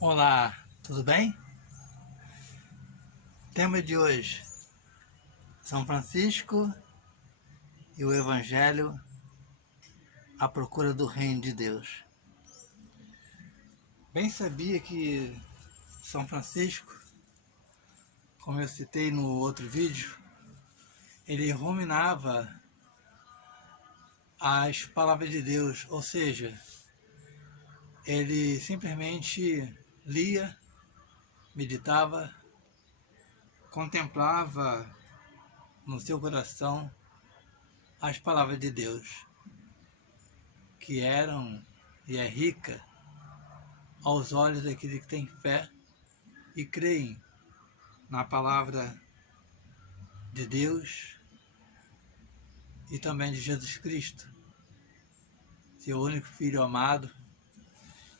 Olá, tudo bem? Tema de hoje: São Francisco e o Evangelho à procura do Reino de Deus. Bem sabia que São Francisco, como eu citei no outro vídeo, ele ruminava as palavras de Deus, ou seja, ele simplesmente lia, meditava, contemplava no seu coração as palavras de Deus, que eram e é rica aos olhos daqueles que têm fé e creem na palavra de Deus e também de Jesus Cristo, seu único Filho amado,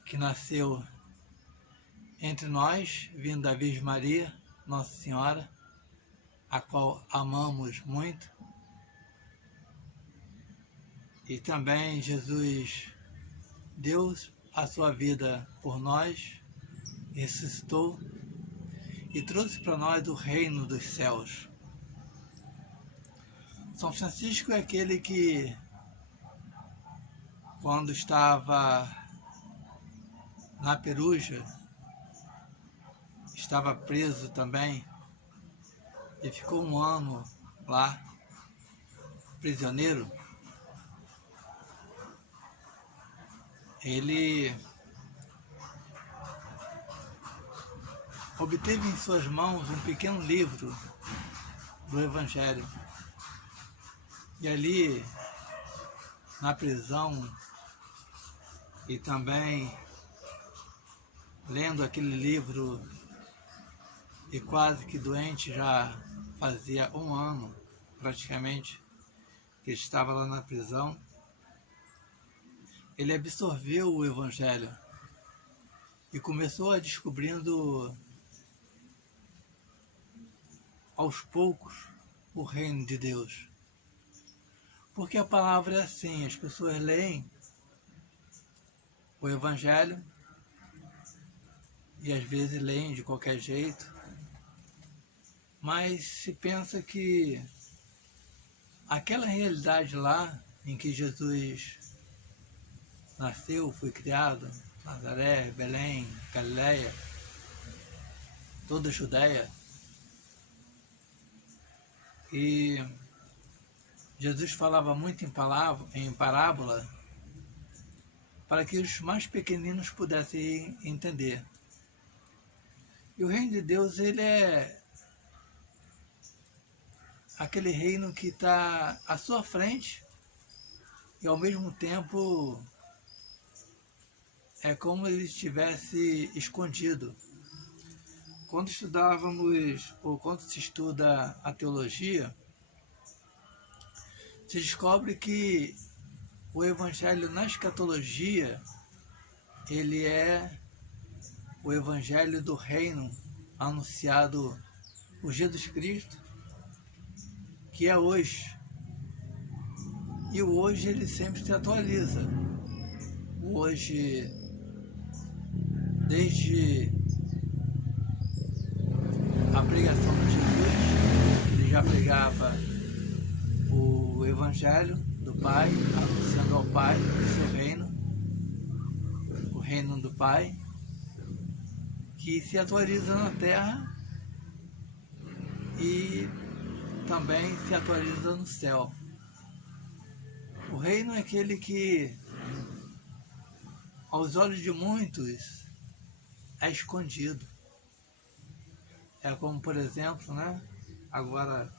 que nasceu entre nós, vindo da Virgem Maria, Nossa Senhora, a qual amamos muito. E também Jesus deu a sua vida por nós, ressuscitou e trouxe para nós o reino dos céus. São Francisco é aquele que, quando estava na Peruja, estava preso também e ficou um ano lá, prisioneiro. Ele obteve em suas mãos um pequeno livro do Evangelho. E ali, na prisão, e também lendo aquele livro, e quase que doente, já fazia um ano praticamente que estava lá na prisão, ele absorveu o Evangelho e começou a descobrindo aos poucos o reino de Deus. Porque a palavra é assim, as pessoas leem o Evangelho e às vezes leem de qualquer jeito, mas se pensa que aquela realidade lá em que Jesus nasceu, foi criado, Nazaré, Belém, Galileia, toda a Judéia, e Jesus falava muito em parábola para que os mais pequeninos pudessem entender. E o reino de Deus, ele é aquele reino que está à sua frente e ao mesmo tempo é como ele estivesse escondido. Quando estudávamos, ou quando se estuda a teologia, se descobre que o Evangelho na escatologia, ele é o Evangelho do Reino anunciado por Jesus Cristo, que é hoje. E o hoje ele sempre se atualiza. O hoje, desde a pregação de Jesus, ele já pregava o Evangelho do Pai, anunciando ao Pai o seu reino, o reino do Pai, que se atualiza na terra e também se atualiza no céu. O reino é aquele que, aos olhos de muitos, é escondido. É como, por exemplo, né, agora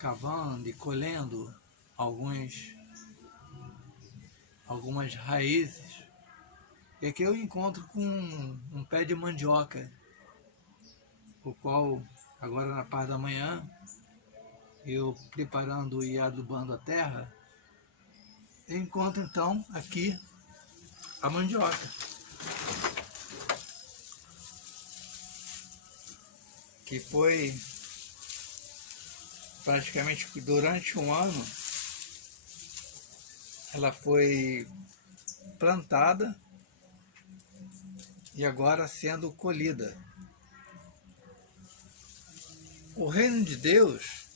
cavando e colhendo algumas raízes. E aqui eu encontro com um pé de mandioca, o qual, agora na parte da manhã, eu preparando e adubando a terra, eu encontro então aqui a mandioca, que foi praticamente durante um ano, ela foi plantada e agora sendo colhida. O reino de Deus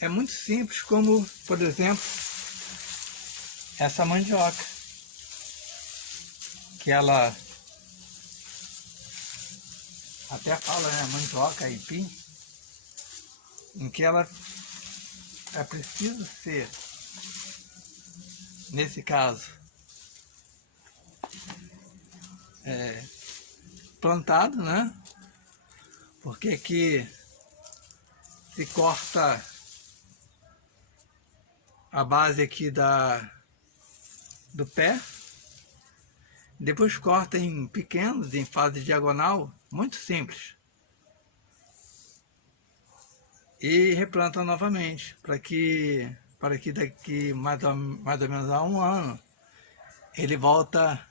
é muito simples, como, por exemplo, essa mandioca, que ela até fala, né, mandioca, aipim, em que ela é preciso ser, nesse caso, plantado, né? Porque aqui se corta a base aqui do pé, depois corta em pequenos, em fase diagonal, muito simples, e replanta novamente, para que daqui mais ou menos a um ano ele volta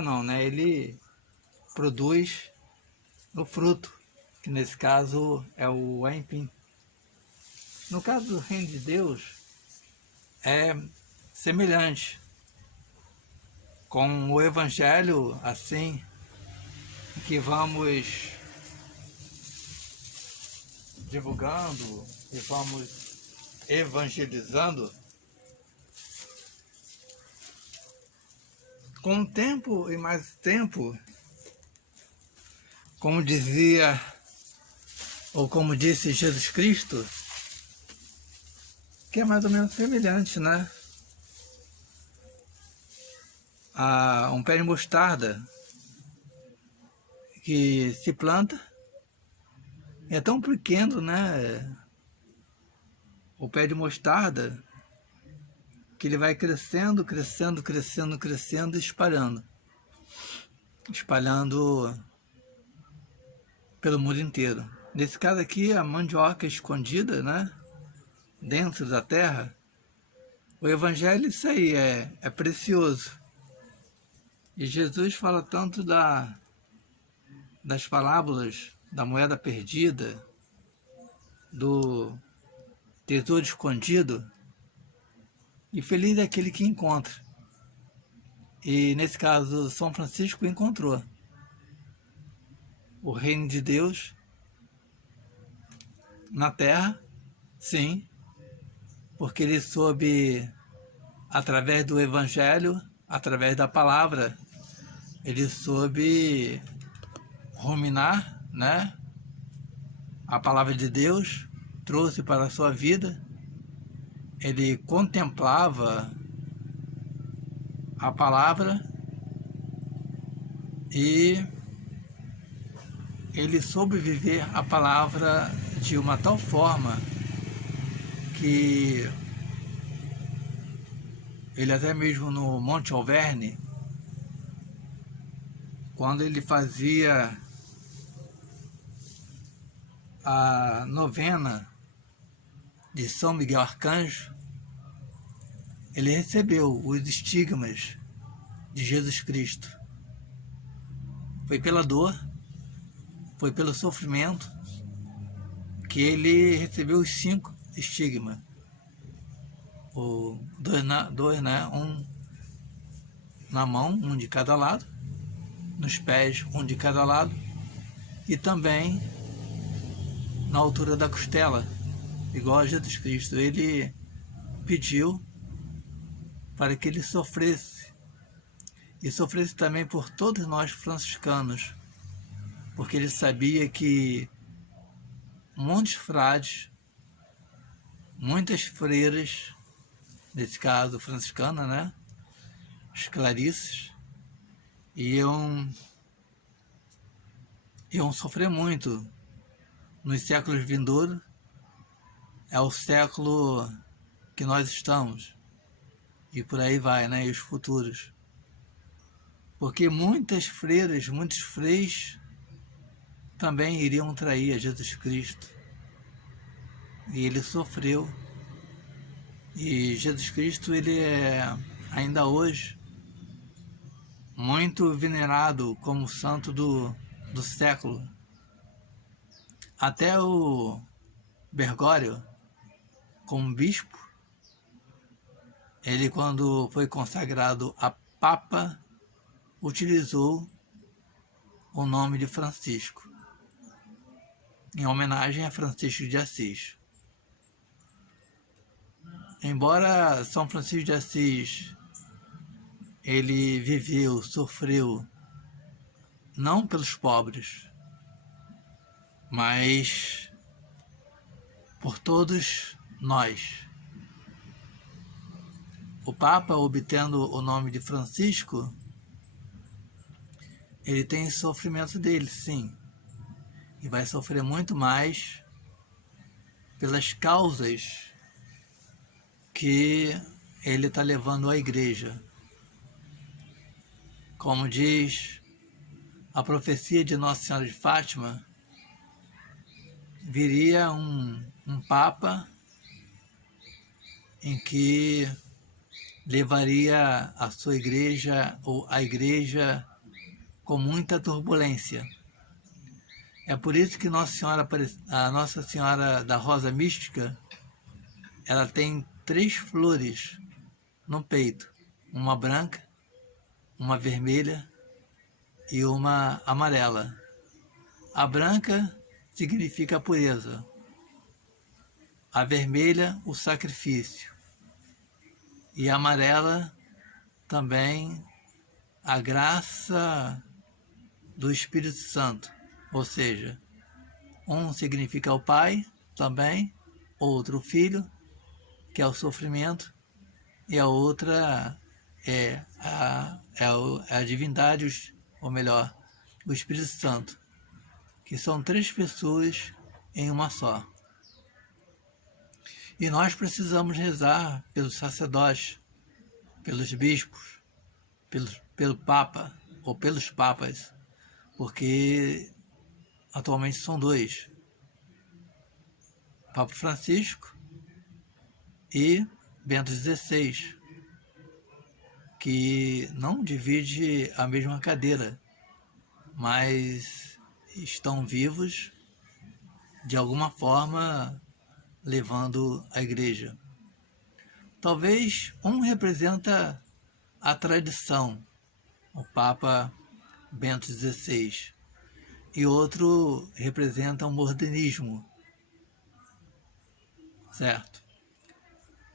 não, né? Ele produz o fruto, que nesse caso é o aipim. No caso do reino de Deus, é semelhante com o evangelho, assim, que vamos divulgando e vamos evangelizando. Com o tempo e mais tempo, como dizia, ou como disse Jesus Cristo, que é mais ou menos semelhante, né? A um pé de mostarda que se planta, é tão pequeno, né? O pé de mostarda, que ele vai crescendo, crescendo, crescendo, crescendo, espalhando pelo mundo inteiro. Nesse caso aqui, a mandioca escondida, né? Dentro da terra. O evangelho, isso aí, é precioso. E Jesus fala tanto das parábolas da moeda perdida, do tesouro escondido, e feliz é aquele que encontra. E nesse caso, São Francisco encontrou o reino de Deus na terra, sim, porque ele soube, através do evangelho, através da palavra, ele soube ruminar, né? A palavra de Deus trouxe para a sua vida, ele contemplava a palavra e ele soube viver a palavra de uma tal forma que ele até mesmo no Monte Alverne, quando ele fazia a novena de São Miguel Arcanjo, ele recebeu os estigmas de Jesus Cristo. Foi pela dor, foi pelo sofrimento que ele recebeu os 5 estigmas. Dois, né? Um na mão, um de cada lado, nos pés, um de cada lado, e também na altura da costela, igual a Jesus Cristo. Ele pediu para que ele sofresse, e sofresse também por todos nós franciscanos, porque ele sabia que muitos frades, muitas freiras, nesse caso franciscana, né, as clarisses, iam sofrer muito nos séculos vindouros. É o século que nós estamos, e por aí vai, né, e os futuros. Porque muitas freiras, muitos freis também iriam trair a Jesus Cristo. E ele sofreu. E Jesus Cristo, ele é ainda hoje muito venerado como santo do século. Até o Bergoglio, como bispo, ele, quando foi consagrado a Papa, utilizou o nome de Francisco, em homenagem a Francisco de Assis. Embora São Francisco de Assis ele viveu, sofreu, não pelos pobres, mas por todos nós. O Papa, obtendo o nome de Francisco, ele tem sofrimento dele, sim, e vai sofrer muito mais pelas causas que ele está levando à igreja. Como diz a profecia de Nossa Senhora de Fátima, viria um Papa em que levaria a sua igreja, ou a igreja, com muita turbulência. É por isso que a Nossa Senhora da Rosa Mística, ela tem 3 flores no peito, uma branca, uma vermelha e uma amarela. A branca significa a pureza, a vermelha o sacrifício e a amarela também a graça do Espírito Santo, ou seja, um significa o Pai também, outro o Filho, que é o sofrimento, e a outra é a divindade, ou melhor, o Espírito Santo, que são 3 pessoas em uma só. E nós precisamos rezar pelos sacerdotes, pelos bispos, pelo Papa, ou pelos papas, porque atualmente são 2, Papa Francisco e Bento XVI, que não divide a mesma cadeira, mas estão vivos de alguma forma levando a igreja. Talvez um representa a tradição, o Papa Bento XVI, e outro representa o modernismo, certo?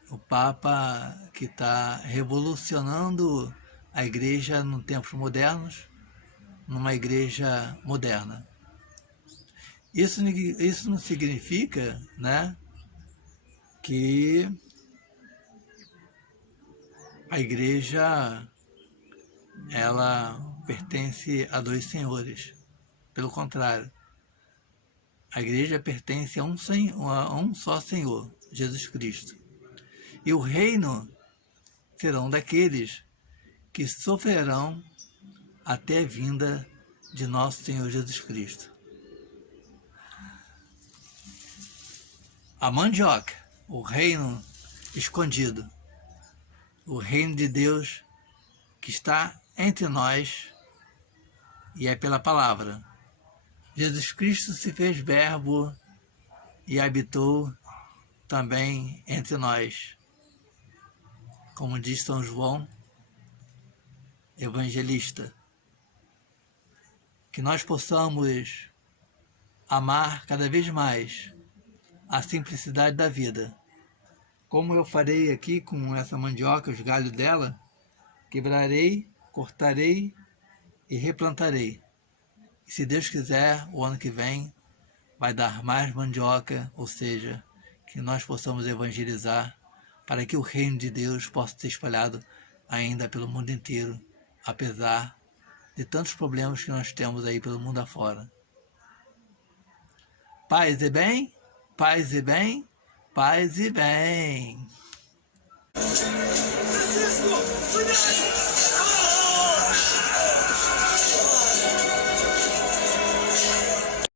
O Papa que está revolucionando a igreja nos tempos modernos, numa igreja moderna. Isso não significa, né, que a igreja ela pertence a 2 senhores. Pelo contrário, a igreja pertence a um só Senhor, Jesus Cristo. E o reino serão daqueles que sofrerão até a vinda de nosso Senhor Jesus Cristo. A mandioca, o reino escondido, o reino de Deus que está entre nós, e é pela palavra. Jesus Cristo se fez verbo e habitou também entre nós. Como diz São João, evangelista, que nós possamos amar cada vez mais a simplicidade da vida. Como eu farei aqui com essa mandioca, os galhos dela, quebrarei, cortarei e replantarei. E se Deus quiser, o ano que vem vai dar mais mandioca, ou seja, que nós possamos evangelizar para que o reino de Deus possa ser espalhado ainda pelo mundo inteiro, apesar de tantos problemas que nós temos aí pelo mundo afora. Paz e bem, paz e bem, paz e bem. Francisco,